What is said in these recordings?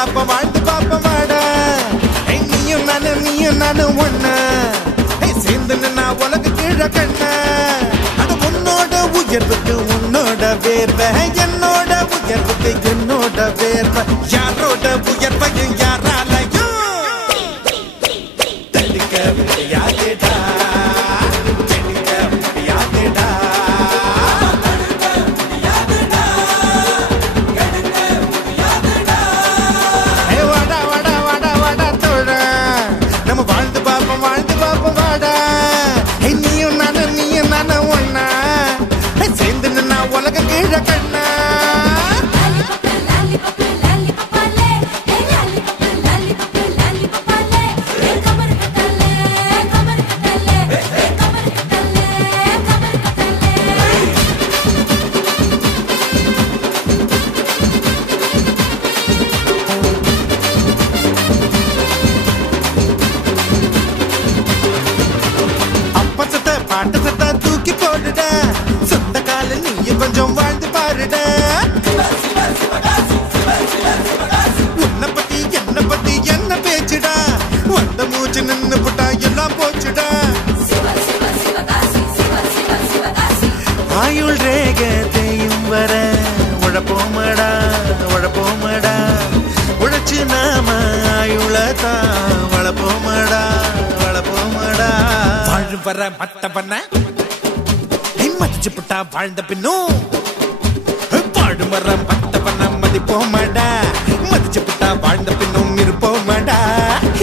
வாழ்ந்து பாப்ப வாடா நீயும் நானும் ஒண்ணா சேர்ந்து நின்னா உலக கீழ கண்ண அது உன்னோட உயர்வுக்கு உன்னோட வேர்வை என்னோட உயர்வுக்கு என்னோட வேர்வை யாரோட உயர்வையும் யாராலையும் தடுக்க முடியாதுடா தடுக்க முடியாதுடா வாழ்ந்து பாப்போம் வாடா நீயும் நானும் ஒண்ணா சேர்ந்து நின்னா உலக கீழ கண்ணா பாட்ட சத்தா தூக்கி போடுடா சொந்த கால நீ கொஞ்சம் வாழ்ந்து பாருடா உன்னை பத்தி என்ன பேச்சுடா வந்த மூச்சு நின்னு புட்டா எல்லாம் போச்சுடா ஆயுள் ரேகத்தையும் வர உழப்போமடா உழைச்சு நாம ஆயுளதா வளப்போமடா வாழ் வர மத்த பண்ண மதிச்சு புட்டா வாழ்ந்த பின்னும் பாடு வர மத்த பண்ண மதிப்போமடா மதிச்சு புட்டா வாழ்ந்த பின்னும் இருப்போமடா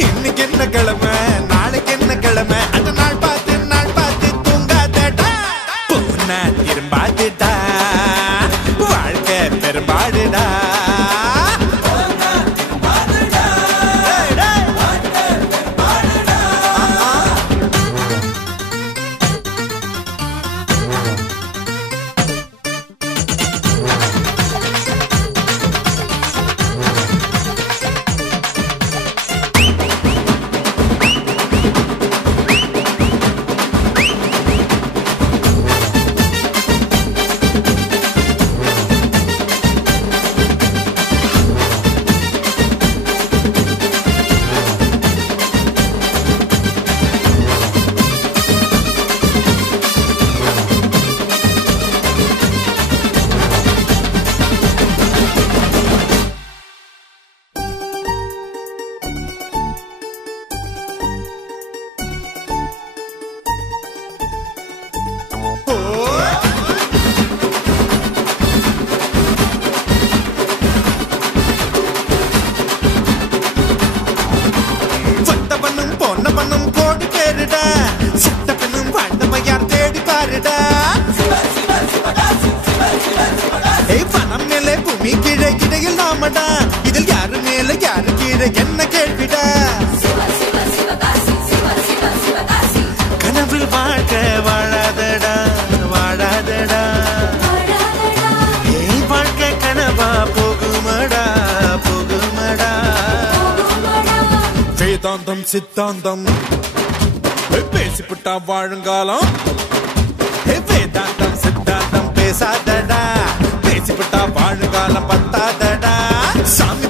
இன்னைக்கு என்ன கிழமை நாளைக்கு என்ன கிழமை அந்த நாள் பார்த்து தூங்காதடா போனா திரும்பாதுடா வாழ்க்கை பெரும்பாடுடா இதில் யாரு மேல யாரு கீழே என்ன கேள்விடா கனவில் வாழ்க்கை வாழாதடா வாழ்க்கை கனவா போகுமடா வேதாந்தம் சித்தாந்தம் பேசிப்புட்டா வாழுங்காலம் வேதாந்தம் சித்தாந்தம் பேசாதடா பேசிப்புட்டா வாழுங்காலம் பத்தாதடா சாமி